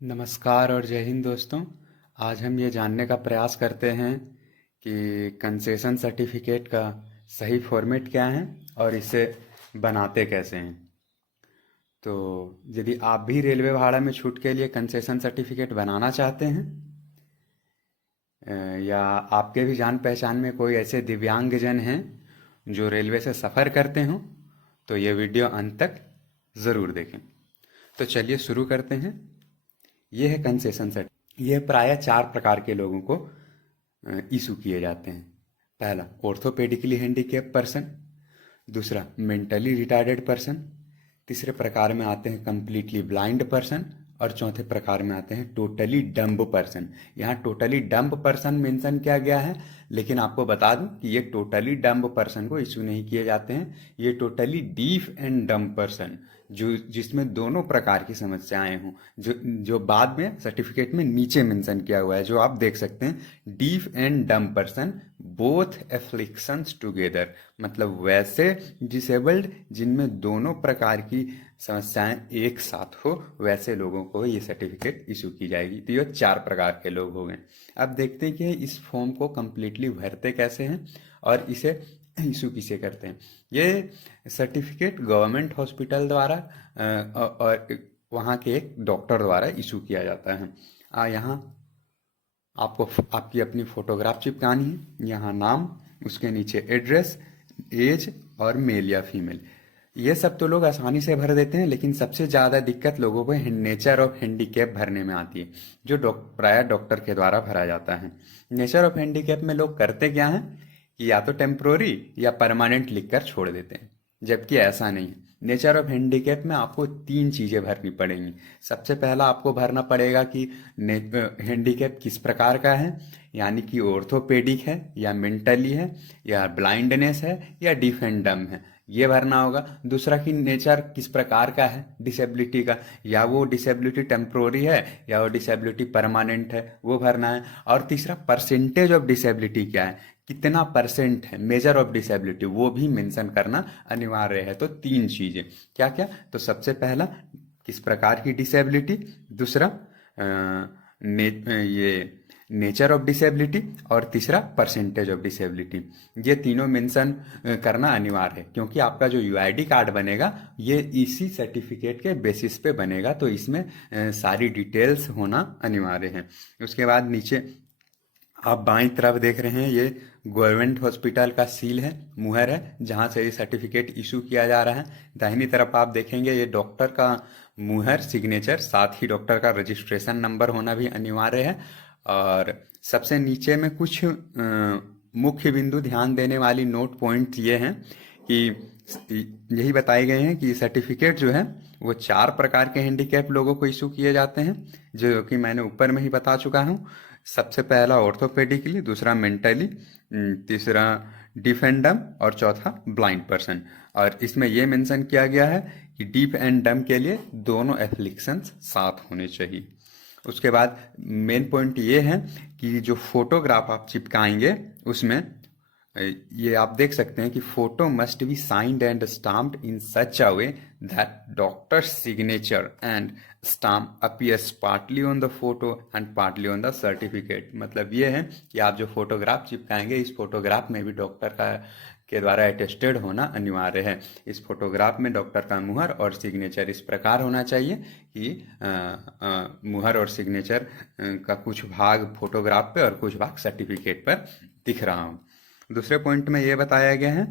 नमस्कार और जय हिंद दोस्तों। आज हम ये जानने का प्रयास करते हैं कि कंसेशन सर्टिफिकेट का सही फॉर्मेट क्या है और इसे बनाते कैसे हैं। तो यदि आप भी रेलवे भाड़ा में छूट के लिए कंसेशन सर्टिफिकेट बनाना चाहते हैं या आपके भी जान पहचान में कोई ऐसे दिव्यांगजन हैं जो रेलवे से सफ़र करते हों, तो ये वीडियो अंत तक ज़रूर देखें। तो चलिए शुरू करते हैं। ये है कंसेशन सर्टिफिकेट। ये प्रायः चार प्रकार के लोगों को इशू किए जाते हैं। पहला, ऑर्थोपेडिकली हैंडीकैप पर्सन। दूसरा, मेंटली रिटार्डेड पर्सन। तीसरे प्रकार में आते हैं कंप्लीटली ब्लाइंड पर्सन। और चौथे प्रकार में आते हैं टोटली डम्ब पर्सन। यहाँ टोटली डम्ब पर्सन मेंशन किया गया है, लेकिन आपको बता दूं कि ये टोटली डम्ब पर्सन को इशू नहीं किए जाते हैं। ये totally deaf and dumb person, जो जिसमें दोनों प्रकार की समस्याएं हों, जो जो बाद में सर्टिफिकेट में नीचे मेंशन किया हुआ है, जो आप देख सकते हैं। Deaf and dumb person both afflictions together, मतलब वैसे डिसेबल्ड जिनमें दोनों प्रकार की समस्याएं एक साथ हो, वैसे लोगों को ये सर्टिफिकेट इशू की जाएगी। तो ये चार प्रकार के लोग हो गए। अब देखते हैं कि इस फॉर्म को कम्प्लीटली भरते कैसे हैं और इसे इशू किसे करते हैं। ये सर्टिफिकेट गवर्नमेंट हॉस्पिटल द्वारा और वहाँ के एक डॉक्टर द्वारा इशू किया जाता है। यहाँ आपको आपकी अपनी फोटोग्राफ चिपकानी है। यहाँ नाम, उसके नीचे एड्रेस, एज और मेल या फीमेल। ये सब तो लोग आसानी से भर देते हैं, लेकिन सबसे ज़्यादा दिक्कत लोगों को नेचर ऑफ हैंडीकैप भरने में आती है, जो प्रायः डॉक्टर के द्वारा भरा जाता है। नेचर ऑफ हैंडीकैप में लोग करते क्या हैं कि या तो टेम्प्रोरी या परमानेंट लिखकर छोड़ देते हैं, जबकि ऐसा नहीं है। नेचर ऑफ हैंडीकैप में आपको तीन चीज़ें भरनी पड़ेंगी। सबसे पहला आपको भरना पड़ेगा कि हैंडीकैप किस प्रकार का है, यानी कि ऑर्थोपेडिक है या मेंटली है या ब्लाइंडनेस है या डीफ एंड डम्ब है, ये भरना होगा। दूसरा कि नेचर किस प्रकार का है डिसेबिलिटी का, या वो डिसेबिलिटी टेम्प्रोरी है या वो डिसेबिलिटी परमानेंट है, वो भरना है। और तीसरा, परसेंटेज ऑफ डिसेबिलिटी क्या है, कितना परसेंट है मेजर ऑफ डिसेबिलिटी, वो भी मेंशन करना अनिवार्य है। तो तीन चीजें क्या क्या, तो सबसे पहला किस प्रकार की डिसेबिलिटी, दूसरा ये नेचर ऑफ डिसेबिलिटी, और तीसरा परसेंटेज ऑफ डिसेबिलिटी। ये तीनों मेंशन करना अनिवार्य है, क्योंकि आपका जो यूआईडी कार्ड बनेगा ये इसी सर्टिफिकेट के बेसिस पे बनेगा, तो इसमें सारी डिटेल्स होना अनिवार्य है। उसके बाद नीचे आप बाईं तरफ देख रहे हैं, ये गवर्नमेंट हॉस्पिटल का सील है, मुहर है, जहां से ये सर्टिफिकेट इशू किया जा रहा है। दाहिनी तरफ आप देखेंगे ये डॉक्टर का मुहर, सिग्नेचर, साथ ही डॉक्टर का रजिस्ट्रेशन नंबर होना भी अनिवार्य है। और सबसे नीचे में कुछ मुख्य बिंदु ध्यान देने वाली नोट पॉइंट ये हैं कि यही बताए गए हैं कि सर्टिफिकेट जो है वो चार प्रकार के हैंडीकैप लोगों को इशू किए जाते हैं, जो कि मैंने ऊपर में ही बता चुका हूँ। सबसे पहला ऑर्थोपेडिकली, दूसरा मेंटली, तीसरा डीफ एंड डम्ब और चौथा ब्लाइंड पर्सन। और इसमें यह मेंशन किया गया है कि डीफ एंड डम्ब के लिए दोनों एफ्लिक्शंस साथ होने चाहिए। उसके बाद मेन पॉइंट ये है कि जो फोटोग्राफ आप चिपकाएंगे उसमें ये आप देख सकते हैं कि photo must be signed and stamped in such a way that doctor signature and stamp appears partly on the photo and partly on the certificate. मतलब ये है कि आप जो फोटोग्राफ चिपकाएंगे, इस फोटोग्राफ में भी डॉक्टर का के द्वारा अटेस्टेड होना अनिवार्य है। इस फोटोग्राफ में डॉक्टर का मुहर और सिग्नेचर इस प्रकार होना चाहिए कि मुहर और सिग्नेचर का कुछ भाग फोटोग्राफ पे और कुछ भाग सर्टिफिकेट पर दिख रहा हो। दूसरे पॉइंट में ये बताया गया है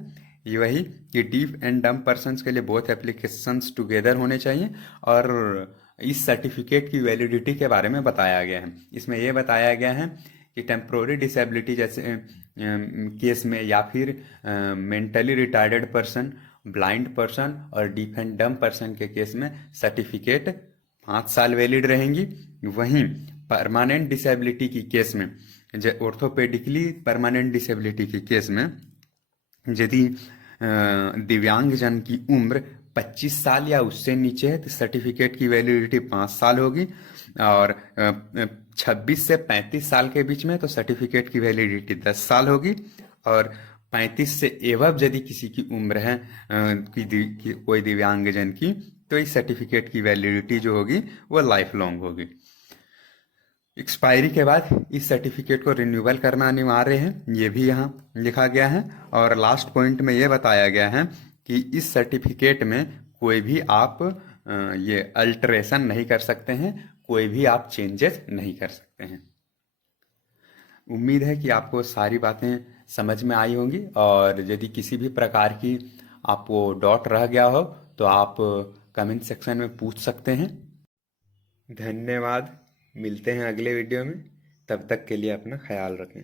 ये वही कि डीफ एंड डम्ब पर्सन्स के लिए बोथ एप्लीकेशंस टुगेदर होने चाहिए। और इस सर्टिफिकेट की वैलिडिटी के बारे में बताया गया है। इसमें यह बताया गया है कि टेम्प्रोरी डिसेबिलिटी जैसे केस में, या फिर mentally retarded person, blind person और डीफ एंड डम्ब पर्सन के केस में सर्टिफिकेट 5 साल वैलिड रहेंगी। वहीं परमानेंट डिसेबिलिटी की केस में, ऑर्थोपेडिकली परमानेंट डिसेबिलिटी की केस में, यदि दिव्यांगजन की उम्र 25 साल या उससे नीचे है तो सर्टिफिकेट की वैलिडिटी 5 साल होगी। और 26 से 35 साल के बीच में तो सर्टिफिकेट की वैलिडिटी 10 साल होगी। और 35 से एवब यदि किसी की उम्र है कोई दिव्यांगजन की, तो इस सर्टिफिकेट की वैलिडिटी जो होगी वो लाइफ लॉन्ग होगी। एक्सपायरी के बाद इस सर्टिफिकेट को रिन्यूअल करना अनिवार्य है, ये भी यहाँ लिखा गया है। और लास्ट पॉइंट में ये बताया गया है कि इस सर्टिफिकेट में कोई भी आप ये अल्टरेशन नहीं कर सकते हैं, कोई भी आप चेंजेस नहीं कर सकते हैं। उम्मीद है कि आपको सारी बातें समझ में आई होंगी, और यदि किसी भी प्रकार की आपको डाउट रह गया हो तो आप कमेंट सेक्शन में पूछ सकते हैं। धन्यवाद, मिलते हैं अगले वीडियो में, तब तक के लिए अपना ख्याल रखें।